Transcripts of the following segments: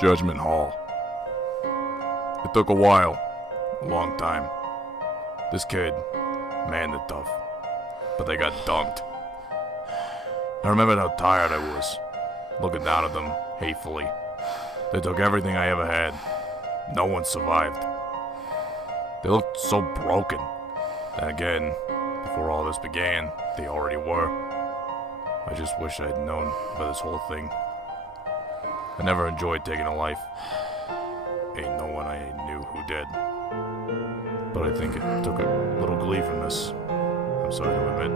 Judgement Hall. It took a while, a long time. This kid, man, they're tough, but they got dunked. I remembered how tired I was, looking down at them hatefully. They took everything I ever had. No one survived. They looked so broken. Then again, before all this began, they already were. I just wish I had known about this whole thing. I never enjoyed taking a life. Ain't no one I knew who did. But I think it took a little glee from this. I'm sorry to admit.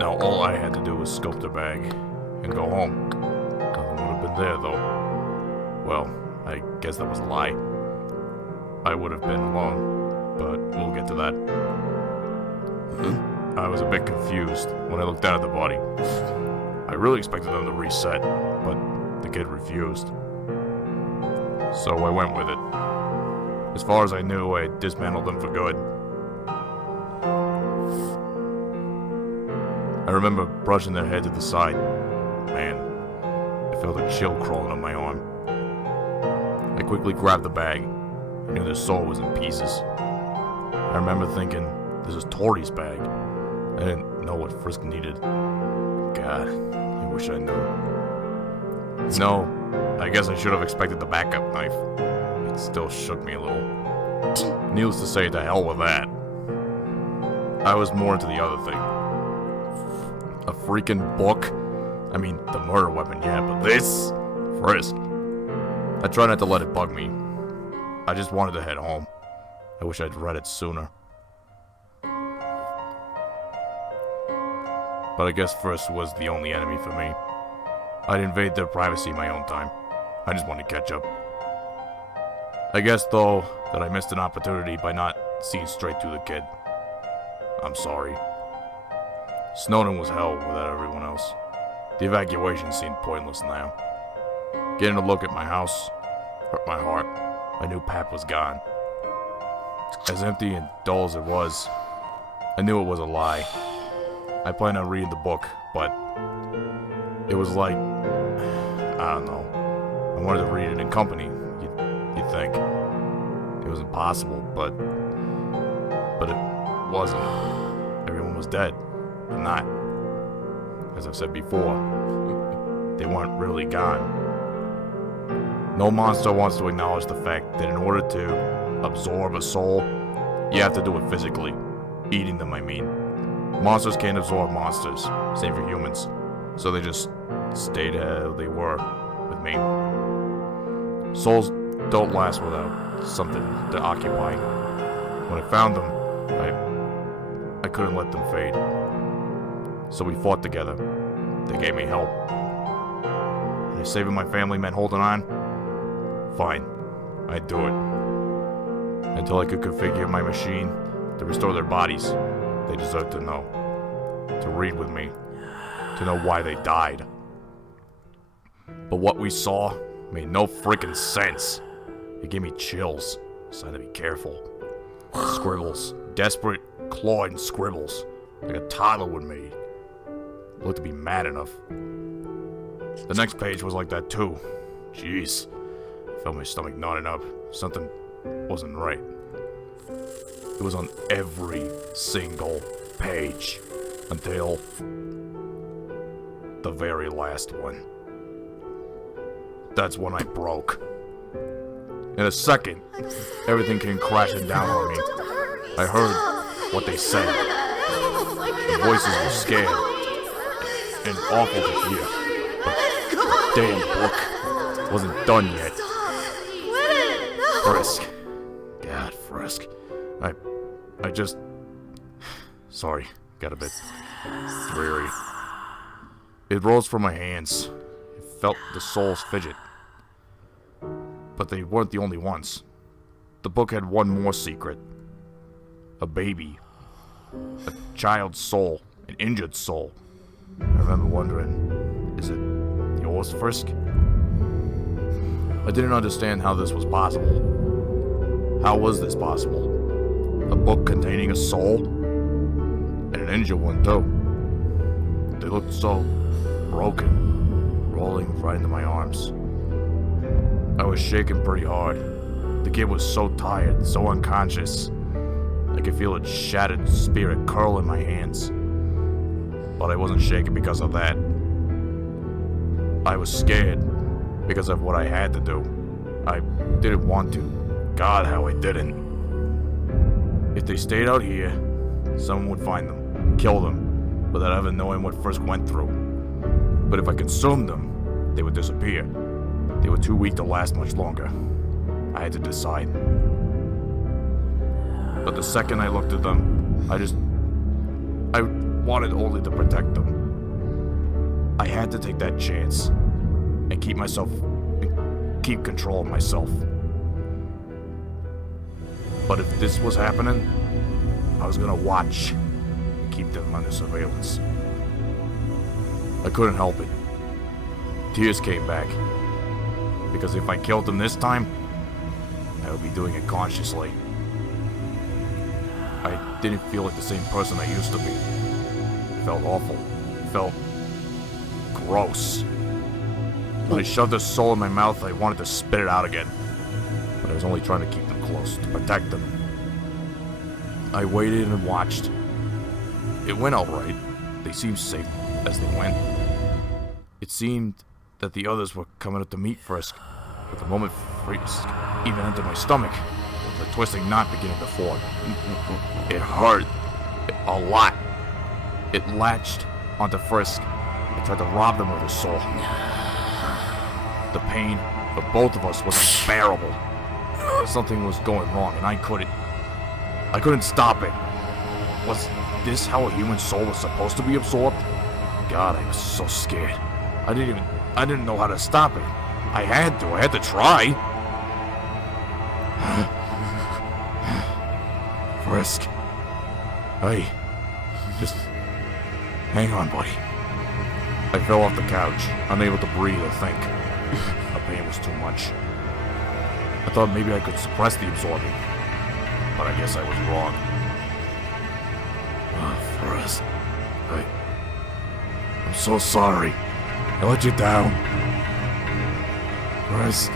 Now all I had to do was scope their bag and go home. Nothing would have been there though. Well, I guess that was a lie. I would have been alone, but we'll get to that. I was a bit confused when I looked down at the body. I really expected them to reset, but the kid refused. So I went with it. As far as I knew, I dismantled them for good. I remember brushing their head to the side. Man, I felt a chill crawling on my arm. I quickly grabbed the bag. I knew their soul was in pieces. I remember thinking, this is Tori's bag. I didn't know what Frisk needed. God, I wish I knew. No, I guess I should have expected the backup knife. It still shook me a little. Needless to say, to hell with that. I was more into the other thing. A freaking book? I mean, the murder weapon, yeah, but this? Frisk. I try not to let it bug me. I just wanted to head home. I wish I'd read it sooner. But I guess Frisk was the only enemy for me. I'd invade their privacy in my own time. I just wanted to catch up. I guess, though, that I missed an opportunity by not seeing straight through the kid. I'm sorry. Snowden was hell without everyone else. The evacuation seemed pointless now. Getting a look at my house hurt my heart. I knew Pap was gone. As empty and dull as it was, I knew it was a lie. I planned on reading the book, but it was like, I don't know. I wanted to read it in company, you'd think. It was impossible, but it wasn't. Everyone was dead, but not. As I've said before, they weren't really gone. No monster wants to acknowledge the fact that in order to absorb a soul, you have to do it physically. Eating them, I mean. Monsters can't absorb monsters, same for humans. So they just stayed how they were with me. Souls don't last without something to occupy. When I found them, I couldn't let them fade. So we fought together. They gave me help. And if saving my family meant holding on, fine, I'd do it. Until I could configure my machine to restore their bodies. They deserve to know. To read with me. To know why they died. But what we saw made no freaking sense. It gave me chills, so I had to be careful. Scribbles. Desperate, clawing scribbles. Like a toddler would make. Looked to be mad enough. The next page was like that too. Jeez. I felt my stomach knotting up. Something wasn't right. It was on every single page. Until the very last one. That's when I broke. In a second, everything came crashing down on me. I heard what they said. The voices were scared and awful to hear. But the damn book wasn't done yet. Frisk. God, Frisk. I just... Sorry, got a bit dreary. It rose from my hands. It felt the souls fidget. But they weren't the only ones. The book had one more secret. A baby. A child's soul. An injured soul. I remember wondering, is it yours, Frisk? I didn't understand how this was possible. How was this possible? A book containing a soul? And an injured one, too. They looked so broken, rolling right into my arms. was shaking pretty hard. The kid was so tired, so unconscious. I could feel its shattered spirit curl in my hands. But I wasn't shaking because of that. I was scared because of what I had to do. I didn't want to. God, how I didn't. If they stayed out here, someone would find them, kill them, without ever knowing what Frisk went through. But if I consumed them, they would disappear. They were too weak to last much longer. I had to decide. But the second I looked at them, I wanted only to protect them. I had to take that chance and keep control of myself. But if this was happening, I was gonna watch and keep them under surveillance. I couldn't help it. Tears came back. Because if I killed them this time, I would be doing it consciously. I didn't feel like the same person I used to be. It felt awful. It felt gross. When I shoved their soul in my mouth, I wanted to spit it out again. But I was only trying to keep them close, to protect them. I waited and watched. It went alright. They seemed safe as they went. It seemed that the others were coming up to meet Frisk. But the moment Frisk even entered my stomach, the twisting knot beginning to form. It hurt. A lot. It latched onto Frisk and tried to rob them of his soul. The pain for both of us was unbearable. Something was going wrong and I couldn't stop it. Was this how a human soul was supposed to be absorbed? God, I was so scared. I didn't know how to stop it. I had to try. Frisk. Hey. Just hang on, buddy. I fell off the couch, unable to breathe or think. The pain was too much. I thought maybe I could suppress the absorbing, but I guess I was wrong. Oh, Frisk. I'm so sorry. I let you down. Frisk.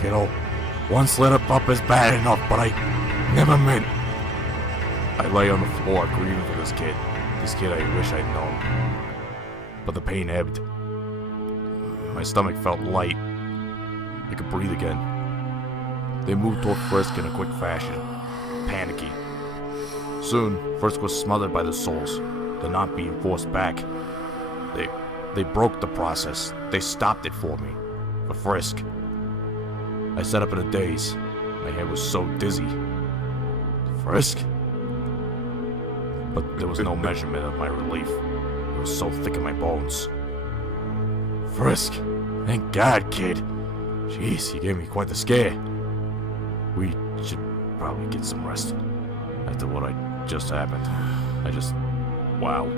Kiddo, one slip up is bad enough, but I never meant. I lay on the floor grieving for this kid I wish I'd known. But the pain ebbed. My stomach felt light. I could breathe again. They moved toward Frisk in a quick fashion, panicky. Soon, Frisk was smothered by the souls, the knot being forced back. They broke the process. They stopped it for me. For Frisk. I sat up in a daze. My head was so dizzy. Frisk? But there was no measurement of my relief. It was so thick in my bones. Frisk! Thank God, kid. Jeez, you gave me quite the scare. We should probably get some rest. After what just happened. Wow.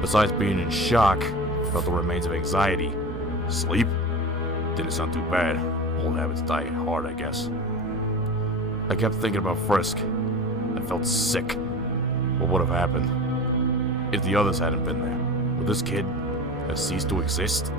Besides being in shock, I felt the remains of anxiety. Sleep? Didn't sound too bad. Old habits die hard, I guess. I kept thinking about Frisk. I felt sick. What would have happened if the others hadn't been there? Would this kid have ceased to exist?